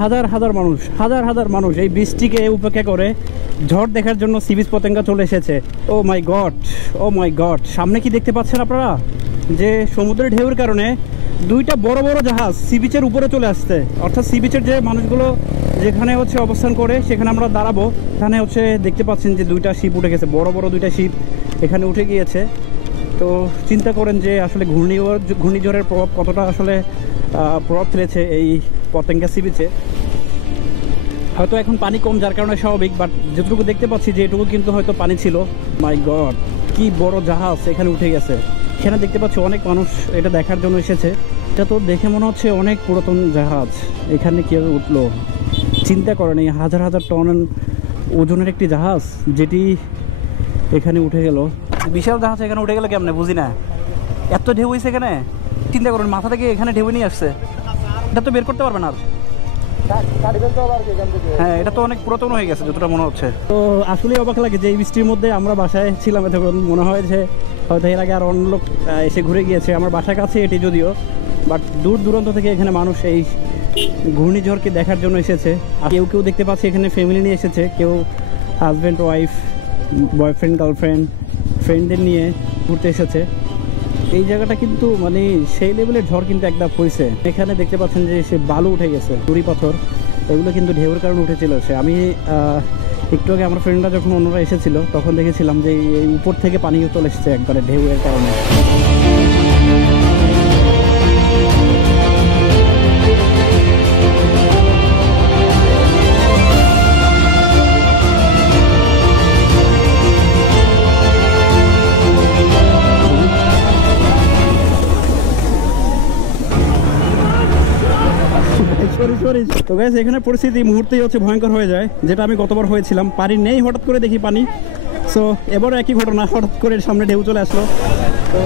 হাজার হাজার মানুষ এই বৃষ্টিকে উপেক্ষা করে ঝড় দেখার জন্য সি বিচ পতেঙ্গা চলে এসেছে। ও মাই গড, সামনে কি দেখতে পাচ্ছেন আপনারা? যে সমুদ্রের ঢেউয়ের কারণে দুইটা বড় বড় জাহাজ সি বিচের উপরে চলে আসছে। অর্থাৎ সি বিচের যে মানুষগুলো যেখানে হচ্ছে অবস্থান করে সেখানে আমরা দাঁড়াবো, এখানে হচ্ছে দেখতে পাচ্ছেন যে দুইটা শিপ উঠে গেছে, বড় বড় দুইটা শিপ এখানে উঠে গিয়েছে। তো চিন্তা করেন যে আসলে ঘূর্ণিঝড়ের প্রভাব কতটা আসলে প্রভাব ফেলেছে এই পতেঙ্গা সি বিচে। হয়তো এখন পানি কম, যার কারণে স্বাভাবিক, বাট যেটুকু দেখতে পাচ্ছি যে এটুকু কিন্তু হয়তো পানি ছিল। মাই গড, কি বড় জাহাজ এখানে উঠে গেছে। এখানে দেখতে পাচ্ছি অনেক মানুষ এটা দেখার জন্য এসেছে। এটা তো দেখে মনে হচ্ছে অনেক পুরাতন জাহাজ, এখানে কীভাবে উঠলো চিন্তা করেন। এই হাজার হাজার টন ওজনের একটি জাহাজ যেটি এখানে উঠে গেল। বিশাল জাহাজ এখানে উঠে গেল কেমনে বুঝি না। এত ঢেউ হয়েছে এখানে, চিন্তা করুন, মাথা থেকে এখানে ঢেউ নিয়ে আসছে। এটা তো বের করতে পারবেন আর। হ্যাঁ, এটা তো অনেক পুরাতন হয়ে গেছে যতটা মনে হচ্ছে। তো আসলে অবাক লাগে যে এই বৃষ্টির মধ্যে আমরা বাসায় ছিলাম এতক্ষণ, মনে হয় যে হয়তো এর আগে আর অন্য লোক এসে ঘুরে গিয়েছে। আমার বাসার কাছে এটি যদিও, বাট দূর দূরান্ত থেকে এখানে মানুষ এই ঘূর্ণিঝড়কে দেখার জন্য এসেছে। আর কেউ কেউ দেখতে পাচ্ছি এখানে ফ্যামিলি নিয়ে এসেছে, কেউ হাজব্যান্ড ওয়াইফ, বয়ফ্রেন্ড গার্লফ্রেন্ড, ফ্রেন্ডদের নিয়ে ঘুরতে এসেছে। এই জায়গাটা কিন্তু মানে সেই লেভেলের ঝড় কিন্তু একদম হয়েছে। এখানে দেখতে পাচ্ছেন যে সে বালু উঠে গেছে, নুড়ি পাথর, এগুলো কিন্তু ঢেউয়ের কারণে উঠেছিল। সে আমি একটু আগে আমার ফ্রেন্ডরা যখন অন্যরা এসেছিল তখন দেখেছিলাম যে এই উপর থেকে পানি চলে এসেছে একবারে ঢেউয়ের কারণে। তো গাইস, এখানে পরিস্থিতি মুহূর্তেই হচ্ছে ভয়ঙ্কর হয়ে যায়, যেটা আমি গতবার হয়েছিলাম। পানি নেই, হঠাৎ করে দেখি পানি। সো এবারও একই ঘটনা, হঠাৎ করে সামনে ঢেউ চলে আসলো। তো